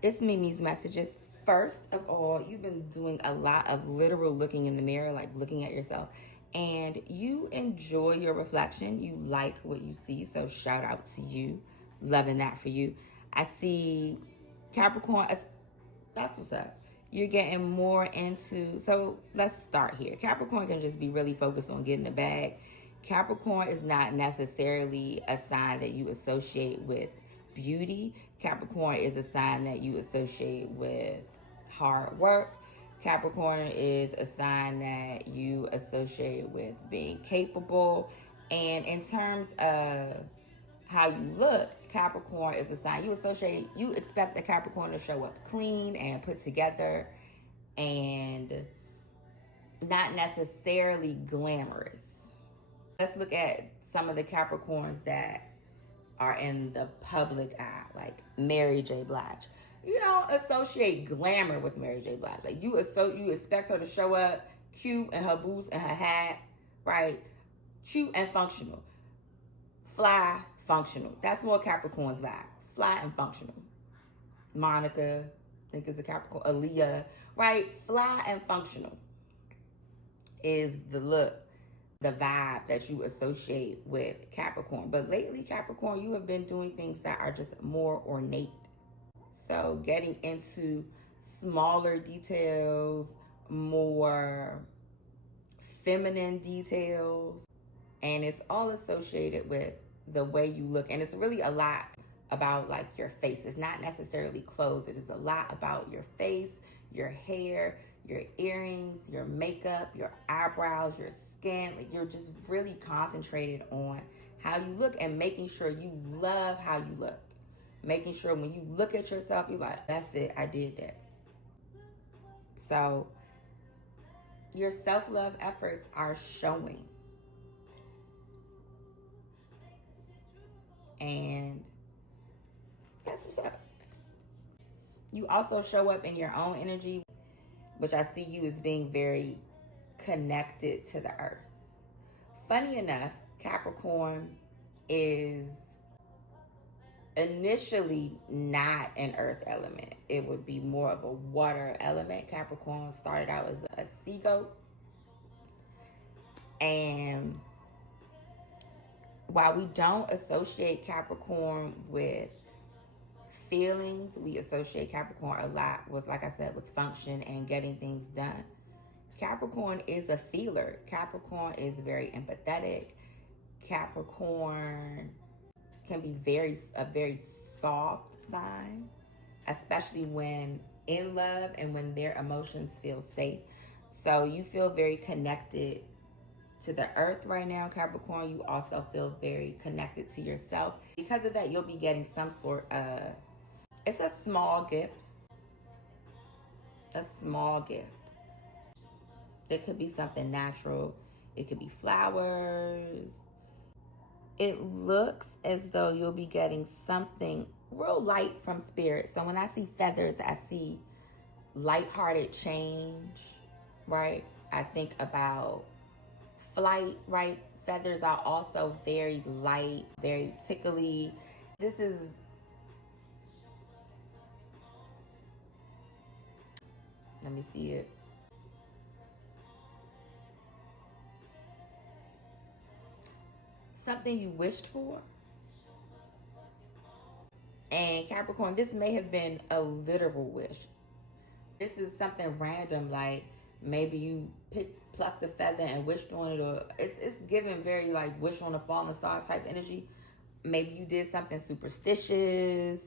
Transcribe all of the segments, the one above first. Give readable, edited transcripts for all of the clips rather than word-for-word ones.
It's Mimi's messages. First of all, you've been doing a lot of literal looking in the mirror, like looking at yourself, and you enjoy your reflection. You like what you see, so shout out to you. Loving that for you. I see Capricorn. That's what's up. You're getting more into, so let's start here. Capricorn can just be really focused on getting the bag. Capricorn is not necessarily a sign that you associate with beauty. Capricorn is a sign that you associate with hard work. Capricorn is a sign that you associate with being capable. And in terms of how you look, Capricorn is a sign you expect the Capricorn to show up clean and put together and not necessarily glamorous. Let's look at some of the Capricorns that are in the public eye, like Mary J. Blige. You don't associate glamour with Mary J. Blige. Like you expect her to show up cute in her boots and her hat, right? Cute and functional. Fly, functional. That's more Capricorn's vibe. Fly and functional. Monica, I think is a Capricorn. Aaliyah, right? Fly and functional is the look, the vibe that you associate with Capricorn. But lately, Capricorn, you have been doing things that are just more ornate. So getting into smaller details, more feminine details, and it's all associated with the way you look. And it's really a lot about like your face. It's not necessarily clothes. It is a lot about your face, your hair, your earrings, your makeup, your eyebrows, your skin. Like you're just really concentrated on how you look and making sure you love how you look. Making sure when you look at yourself, you're like, that's it, I did that. So your self-love efforts are showing. And that's what's up. You also show up in your own energy, which I see you as being very connected to the earth. Funny enough, Capricorn is initially not an earth element. It would be more of a water element. Capricorn started out as a sea goat. And while we don't associate Capricorn with feelings, we associate Capricorn a lot with, like I said, with function and getting things done. Capricorn is a feeler. Capricorn is very empathetic. Capricorn can be a very soft sign, especially when in love and when their emotions feel safe. So you feel very connected to the earth right now, Capricorn. You also feel very connected to yourself. Because of that, you'll be getting some sort of, it's a small gift. A small gift. It could be something natural. It could be flowers. It looks as though you'll be getting something real light from spirit. So when I see feathers, I see lighthearted change, right? I think about flight, right? Feathers are also very light, very tickly. This is, let me see it. Something you wished for. And Capricorn, this may have been a literal wish. This is something random, like maybe you plucked a feather and wished on it, or it's given very like wish on a falling star type energy. Maybe you did something superstitious,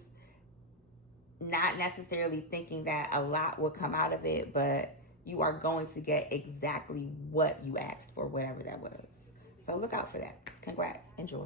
not necessarily thinking that a lot will come out of it, but you are going to get exactly what you asked for, whatever that was. So look out for that. Congrats. Enjoy.